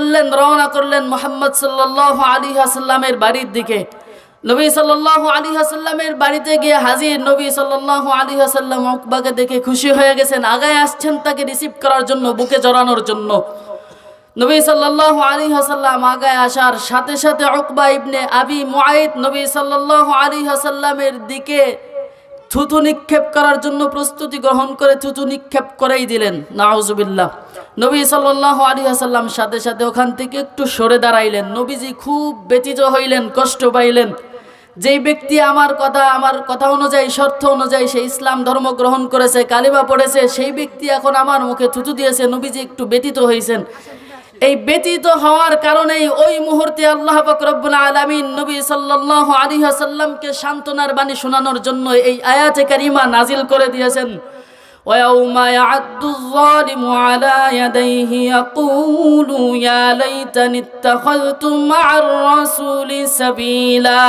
করলেন, রওনা করলেন মোহাম্মদ সাল্লাহ আলী হাসাল্লামের বাড়ির দিকে। নবী সাল্লাহ আলী হাসাল্লামের বাড়িতে গিয়ে হাজির নবী সাল্লাহ আলী হাসাল্লাম উকবাকে দেখে খুশি হয়ে গেছেন, আগায় আসছেন তাকে রিসিভ করার জন্য, বুকে জড়ানোর জন্য। নবী সাল্লাহ আলী হাসাল্লাম আগায় আসার সাথে সাথে উকবা ইবনে আবি মুআইদ নবী সাল্লাহ আলী হাসাল্লামের দিকে থুতু নিক্ষেপ করার জন্য প্রস্তুতি গ্রহণ করে থুতু নিক্ষেপ করেই দিলেন। নাউজুবিল্লাহ। নবী সাল্লাহ আলী হাসাল্লাম সাথে সাথে ওখান থেকে একটু সরে দাঁড়াইলেন। নবীজি খুব ব্যতীত হইলেন, কষ্ট পাইলেন। যেই ব্যক্তি আমার কথা আমার কথা অনুযায়ী, শর্ত অনুযায়ী সে ইসলাম ধর্ম গ্রহণ করেছে, কালিমা পড়েছে, সেই ব্যক্তি এখন আমার মুখে থুতু দিয়েছে। নবীজি একটু ব্যতীত হয়েছেন এই ব্যতীত হওয়ার কারণেই ওই মুহূর্তে আল্লাহ রব্বুল আলামিন নবী সাল্লাল্লাহু আলাইহি ওয়াসাল্লামকে সান্ত্বনার বাণী শোনানোর জন্য এই আয়াতে কারিমা নাজিল করে দিয়েছেন ويوم يعد الظالم على يديه يقول يا ليتني اتخذت مع الرسول سبيلا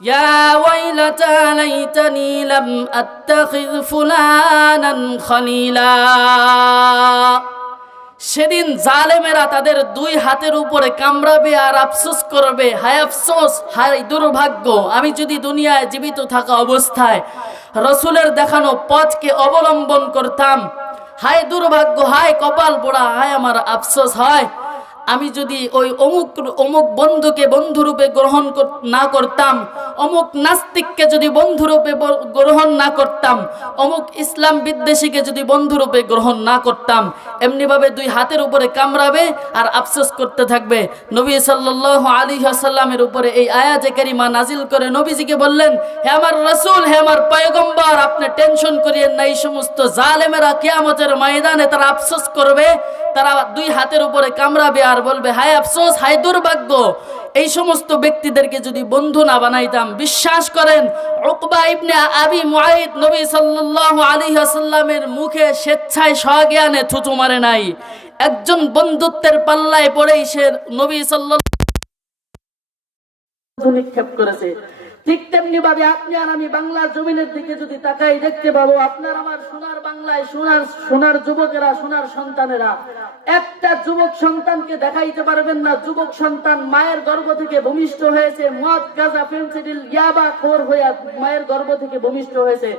يا ويلتى ليتني لم أتخذ فلانا خليلا সেদিন জালেমেরা তাদের দুই হাতের উপরে কামড়াবে আর আফসোস করবে। হায় আফসোস, হায় দুর্ভাগ্য, আমি যদি দুনিয়ায় জীবিত থাকা অবস্থায় রসুলের দেখানো পথকে অবলম্বন করতাম, হায় দুর্ভাগ্য, হায় কপাল পোড়া, হায় আমার আফসোস হয়। আমি যদি ওই অমুক অমুক বন্ধুকে বন্ধুরূপে গ্রহণ না করতাম অমুক নাস্তিককে যদি বন্ধুরূপে গ্রহণ না করতাম, অমুক ইসলাম বিদ্বেষীকে যদি বন্ধুরূপে গ্রহণ না করতাম, এমনিভাবে দুই হাতের উপরে কামড়াবে আর আফসোস করতে থাকবে। নবী সাল্লাহ আলী আসাল্লামের উপরে এই আয়াতে কারিমা নাজিল করে নবীজিকে বললেন, হে আমার রসুল, হে আমার পয়গম্বর, আপনি টেনশন করিয়েন না, এই সমস্ত জালেমেরা কেয়ামতের ময়দানে তারা আফসোস করবে, তারা দুই হাতের উপরে কামড়াবে আর বলবে, হায় আফসোস, হায় দুর্ভাগ্য এই সমস্ত ব্যক্তিদেরকে যদি বন্ধু না বানাইতাম, বিশ্বাস করেন, উকবা ইবনে আবি মুআইদ নবী সাল্লাল্লাহু আলাইহি ওয়াসাল্লামের মুখে স্বেচ্ছায় স্বজ্ঞানে থুতু মারে নাই। একজন বন্ধুত্বের পাল্লায় পড়েই সে নবী সাল্লাল্লাহু নিক্ষেপ করেছে। ঠিক তেমনি ভাবে আপনি আর আমি বাংলার জমিনের দিকে যদি তাকাই দেখতে পাবো আপনার আমার সোনার বাংলায় সোনার সোনার যুবকেরা, সোনার সন্তানেরা। একটা যুবক সন্তানকে দেখাইতে পারবেন না। যুবক সন্তান মায়ের গর্ভ থেকে ভূমিষ্ঠ হয়েছে। মদ, গাজা, ফেন্সিডিল, ইয়াবা, খোর হইয়া মায়ের গর্ভ থেকে ভূমিষ্ঠ হয়েছে।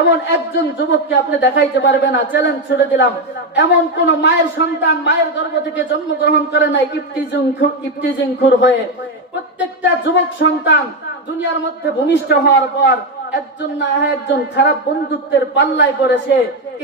এমন একজন যুবককে আপনি দেখাইতে পারবেন না। চ্যালেঞ্জ ছুড়ে দিলাম। এমন কোন মায়ের সন্তান মায়ের গর্ভ থেকে জন্মগ্রহণ করে নাই ইফতিজিং ইফতিজিং খুর হয়ে। প্রত্যেকটা যুবক সন্তান দুনিয়ার মধ্যে ভূমিষ্ঠ হওয়ার পর একজন না একজন খারাপ বন্ধুত্বের পাল্লায় পড়েছে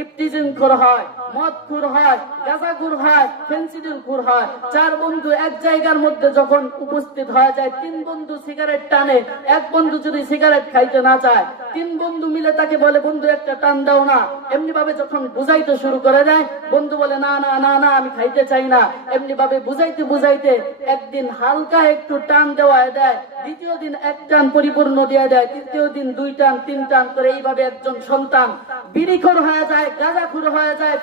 ইফতিজিন করা হয়। মদ খুর হয়, গাঁজা খুর হয় ফেন্সিডিল খুর হয়। চার বন্ধু এক জায়গার মধ্যে যখন উপস্থিত হয়ে যায়, তিন বন্ধু সিগারেট টানে, এক বন্ধু যদি সিগারেট খাইতে না চায়, তিন বন্ধু মিলে তাকে বলে, বন্ধু, একটা টান দাও না। এমনি ভাবে যখন বুঝাইতে শুরু করে দেয়, বন্ধু বলে, না না না না, আমি খাইতে চাই না। এমনি ভাবে বুঝাইতে বুঝাইতে একদিন হালকা একটু টান দেওয়া দেয়, দ্বিতীয় দিন এক টান পরিপূর্ণ দিয়ে দেয়, তৃতীয় দিন দুই টান, তিন টান করে এইভাবে একজন সন্তান। বিড়িখোর হয়ে যায় গাঁজাখুর হয়ে যায়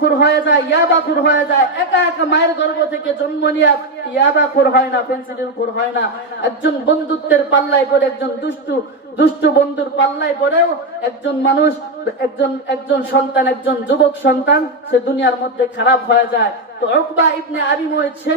খুর হয়ে যায় ইয়াবাখুর হয়ে যায়। একা একা মায়ের গর্ভ থেকে জন্ম নিয়ে ইয়াবাখুর হয় না ফেন্সিডুল খুর হয় না। একজন বন্ধুত্বের পাল্লায় পড়ে একজন দুষ্টু দুষ্টু বন্ধুর পাল্লায় পড়েও একজন মানুষ, একজন একজন সন্তান, একজন যুবক সন্তান, সে দুনিয়ার মধ্যে খারাপ হয়ে যায়। তো দিয়েছেন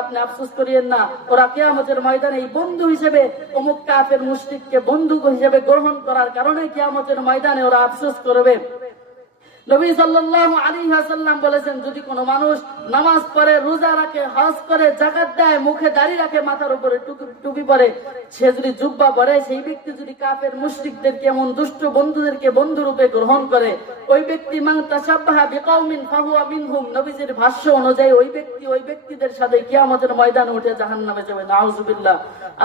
আপনি আফসোস করিয়েন না। ওরা কিয়ামতের ময়দানে এই বন্ধু হিসেবে, অমুক কাফের মুশরিককে বন্ধু হিসেবে গ্রহণ করার কারণে কিয়ামতের ময়দানে ওরা আফসোস করবে। নবী সাল্লাল্লাহু আলাইহি হাসাল্লাম বলেছেন, যদি কোনো মানুষ নামাজ পড়ে, রোজা রাখে, হজ করে, যাকাত দেয়, মুখে দাড়ি রাখে, মাথার উপরে টুপি- পরে, সে যদি জুব্বা পরে, সেই ব্যক্তি যদি কাফের মুশরিকদেরকে, এমন দুষ্ট বন্ধুদেরকে বন্ধুরূপে গ্রহণ করে ওই ব্যক্তি নবীজির ভাষ্য অনুযায়ী ওই ব্যক্তি ওই ব্যক্তিদের সাথে কিয়ামতের ময়দানে উঠে যাবে।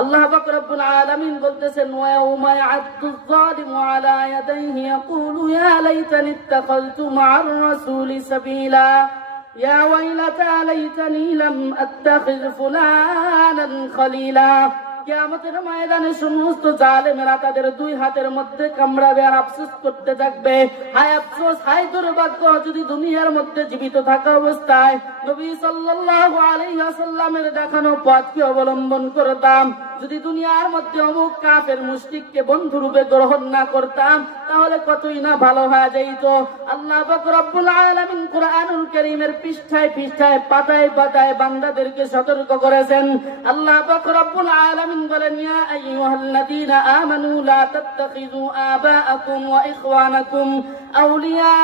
আল্লাহ পাক রব্বুল বলতেছেন ইয়া ইয়া ওয়াইলাতা লাইতানি লাম আত্তাখিয ফুলানান খলিলা। কেয়ামতের ময়দানে সমস্ত জালেমেরা তাদের দুই হাতের মধ্যে কামড়াবে আর আফসোস করতে থাকবে। হায় আফসোস, হায় দুর্ভাগ্য, যদি দুনিয়ার মধ্যে জীবিত থাকা অবস্থায় নবী সাল্লাল্লাহু আলাইহি ওয়াসাল্লামের দেখানো পথকে অবলম্বন করতাম যদি দুনিয়ার মধ্যে অমুক কাফের মুশরিককে বন্ধু রূপে গ্রহণ না করতাম, তাহলে কতই না ভালো হয়ে যাইতো। আল্লাহ রব্বুল আলামিন কোরআনুল কারীমের পৃষ্ঠায় পৃষ্ঠায় পাতায় পাতায় বান্দাদেরকে সতর্ক করেছেন। আল্লাহ রব্বুল আলামিন বলেন, ইয়া আইয়ুহাল্লাযীনা আমানু লা তাত্তাখিযু আবাআকুম ওয়া ইখওয়ানাকুম। আউলিয়া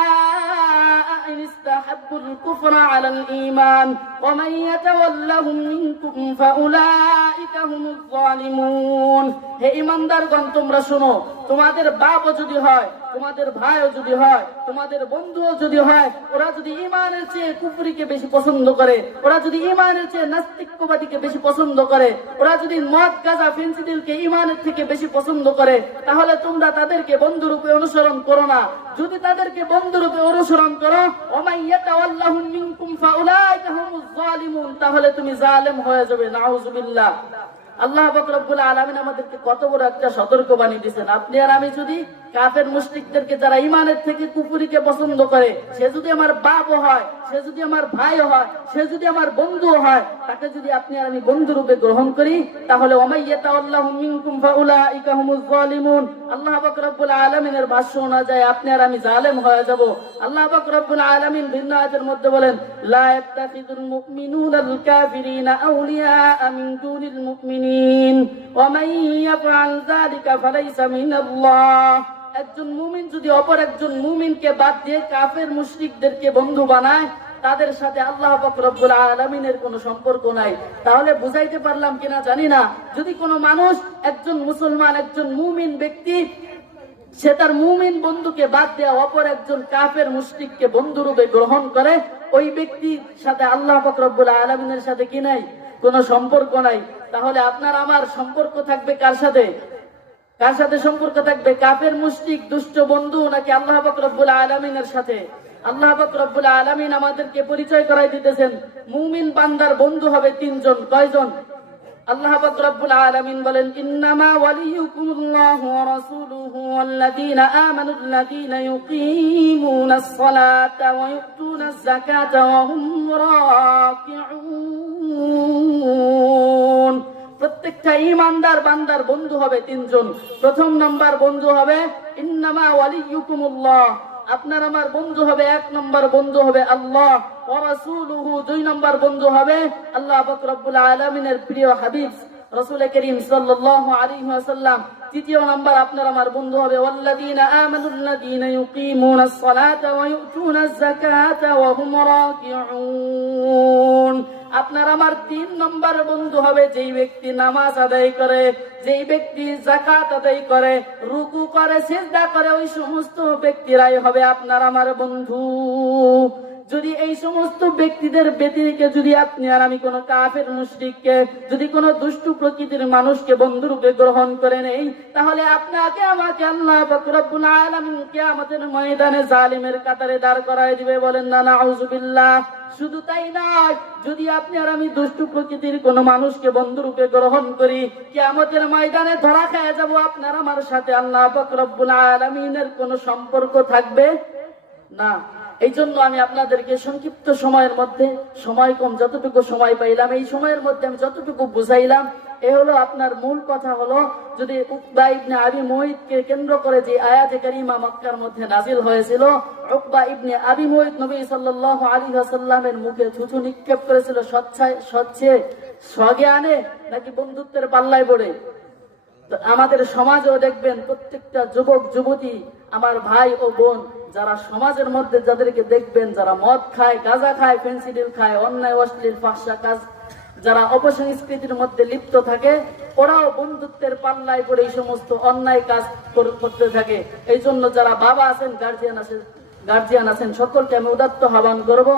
ইন ইস্তাহাব্বুল কুফরা আলাল ঈমান। ومن يتولهم منكم فأولئك هم الظالمون হে ইমানদারগণ তোমরা শোনো তোমাদের বাপও যদি হয় তোমাদের ভাইও যদি হয় তোমাদের বন্ধুও যদি হয় ওরা যদি ইমানের চেয়ে কুপুরিকে বেশি পছন্দ করে ওরা যদি ইমানের চেয়ে নাস্তিক্যবাদীকে বেশি পছন্দ করে ওরা যদি মদ গাঁজা ফেন্সিডিলকে ইমানের থেকে বেশি পছন্দ করে তাহলে তোমরা তাদেরকে বন্ধুরূপে অনুসরণ করো না যদি তাদেরকে বন্ধুরূপে অনুসরণ করো ওমাইয়াতাওয়াল্লাহুম মিনকুম ফাউলাইকা হুমুজ জালিমুন, তাহলে তুমি জালেম হয়ে যাবে, নাউজুবিল্লাহ। আল্লাহ বকরবুল আলমিন আমাদেরকে কত বড় একটা সতর্ক বাণী দিচ্ছেন আপনি আর আমি যদি কাফের মুশরিকদেরকে, যারা ইমানের থেকে কুপুরিকে পছন্দ করে, সে যদি আমার বাপ হয় সে যদি আমার ভাই হয়, সে যদি আমার বন্ধু হয়, তাকে যদি আপনি আর আমি বন্ধু রূপে গ্রহণ করি, তাহলে আল্লাহ পাক রব্বুল আলামিনের ভাষ্য অনুযায়ী আপনি আর আমি জালেম হয়ে যাব। আল্লাহ পাক রব্বুল আলামিন ভিন্ন মধ্যে বলেন, লা ইয়াত্তাখিদুল মুমিনুনাল কাফিরিনা আউলিয়া দুনিল মুমিনিন। ওয়া ইয়াফআল যালিকা ফালাইসা মিনাল্লাহ। একজন মুমিন যদি অপর একজন মুমিনকে বাদ দিয়ে কাফের মুশরিকদেরকে বন্ধু বানায়, তাদের সাথে আল্লাহ পাক রব্বুল আলামিনের কোনো সম্পর্ক নাই। তাহলে বুঝাইতে পারলাম কিনা জানি না। যদি কোনো মানুষ একজন মুসলমান, একজন মুমিন ব্যক্তি, সে তার মুমিন বন্ধুকে বাদ দেওয়া অপর একজন কাফের মুশরিককে বন্ধু রূপে গ্রহণ করে, ওই ব্যক্তির সাথে আল্লাহ পাক রব্বুল আলামিনের সাথে কি নাই? কোনো সম্পর্ক নাই। তাহলে আপনার আমার সম্পর্ক থাকবে কার সাথে? কার সাথে সম্পর্ক থাকবে? কাফের, মুশরিক, দুষ্ট বন্ধু নাকি আল্লাহ রব্বুল আলামিনের সাথে? আল্লাহ রব্বুল আলামিন আমাদেরকে পরিচয় করাই দিতেছেন। মুমিন বান্দার বন্ধু হবে তিনজন, কয়জন? আল্লাহ রব্বুল আলামিন বলেন, ইন্নামা ওয়ালিয়ুকুমুল্লাহু ওয়া রাসূলুহু ওয়াল্লাযীনা আমানুল্লাযীনা ইউকিমুনাস সালাতা ওয়া ইউতুনাজ যাকাতা ওয়া হুম রাকিউন. প্রত্যেকটা ইমানদার বান্দার বন্ধু হবে তিনজন। প্রথম নাম্বার বন্ধু হবে, ইন্নামা ওয়ালিয়ুকুমুল্লাহ আপনার আমার বন্ধু হবে, এক নম্বর বন্ধু হবে আল্লাহ। ও রাসূলুহু, দুই নম্বর বন্ধু হবে আল্লাহ পাক রব্বুল আলামিনের প্রিয় হাবিব রাসূল করিম সাল্লাল্লাহু আলাইহি ওয়াসাল্লাম। তৃতীয় নাম্বার আপনার আমার বন্ধু হবে, ওয়াল্লাযীনা আমানুল্লাযীনা ইউকিমুনাস সালাতা ওয়া ইউতুনাজ যাকাতা ওয়া হুম রাকিউন। আপনার আমার তিন নম্বর বন্ধু হবে যেই ব্যক্তি নামাজ আদায় করে, যেই ব্যক্তি জাকাত আদায় করে, রুকু করে, সিজদা করে, ওই সমস্ত ব্যক্তিরাই হবে আপনার আমার বন্ধু। যদি এই সমস্ত ব্যক্তিদের ব্যতিরিকে যদি আপনি আর আমি কোনো কাফের মুশরিককে, যদি কোনো দুষ্টু প্রকৃতির মানুষকে বন্ধুরূপে গ্রহণ করে নেই, তাহলে আপনাকে আমাকে আল্লাহ পাক রব্বুল আলামিন ময়দানে জালিমের কাতারে দাঁড় করায় দিবে বলেন না, নাউজুবিল্লাহ। শুধু তাই নয়, যদি আপনি আর আমি দুষ্ট প্রকৃতির কোন মানুষকে, বন্ধুরূপে গ্রহণ করি, কিয়ামতের ময়দানে ধরা খেয়ে যাব আপনার, আমার সাথে আল্লাহ পাক আলমিনের কোন সম্পর্ক থাকবে? না। এই জন্য আমি আপনাদেরকে সংক্ষিপ্ত সময়ের মধ্যে, সময় কম যতটুকু সময় পাইলাম, এই সময়ের মধ্যে আমি যতটুকু বুঝাইলাম এ হলো আপনার মূল কথা হলো, যদি উকবা ইবনে আবি মুহিতকে কেন্দ্র করে যে আয়াতে কারিমা মক্কার মধ্যে নাজিল হয়েছিল, উকবা ইবনে আবি মুহিত নবী সাল্লাল্লাহু আলী ওয়াসাল্লামের মুখে থুথু নিক্ষেপ করেছিল স্বচ্ছায় স্বচ্ছে স্বজ্ঞানে নাকি বন্ধুত্বের পাল্লায় পড়ে? আমাদের সমাজেও দেখবেন প্রত্যেকটা যুবক, যুবতী, আমার ভাই ও বোন, যারা সমাজের মধ্যে যাদেরকে দেখবেন, যারা মদ খায়, গাঁজা খায় পেন্সিডিল খায়, অন্যায়, অশ্লীল, ফাঁসা কাজ যারা অপসংস্কৃতির মধ্যে লিপ্ত থাকে, ওরাও বন্ধুত্বের পাল্লায় পড়ে এই সমস্ত অন্যায় কাজ করতে থাকে। এই জন্য যারা বাবা আছেন গার্জিয়ান আছেন গার্জিয়ান আছেন, সকলকে আমি উদাত্ত আহ্বান করব।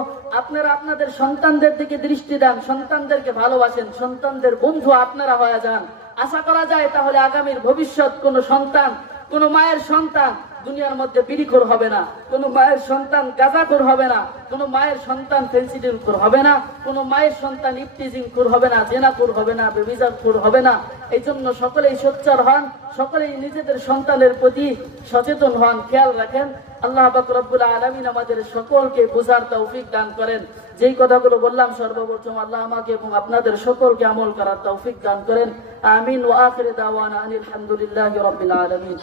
আপনারা আপনাদের সন্তানদের দিকে দৃষ্টি দেন, সন্তানদেরকে ভালোবাসেন, সন্তানদের বন্ধু আপনারা হয়ে যান। আশা করা যায় তাহলে আগামীর ভবিষ্যৎ কোন সন্তান, কোন মায়ের সন্তান দুনিয়ার মধ্যে বিড়িখোর হবে না, কোনো মায়ের সন্তান গাঁজাখোর হবে না, কোনো মায়ের সন্তান ফেন্সিডিল হবে না, কোনো মায়ের সন্তান ইফতিজিং হবে না জেনাকুর হবে না বেবিজার হবে না। এই জন্য সকলেই সোচ্চার হন, সকলেই নিজেদের সন্তানের প্রতি সচেতন হন, খেয়াল রাখেন। আল্লাহ পাক রব্বুল আলামিন আমাদের সকলকে বোঝার তৌফিক দান করেন। যেই কথাগুলো বললাম সর্বপ্রথম আল্লাহ আমাকে এবং আপনাদের সকলকে আমল করার তৌফিক দান করেন। আমিন। ওয়া আখির দাওয়ান আনিল হামদুলিল্লাহি রাব্বিল আলামিন।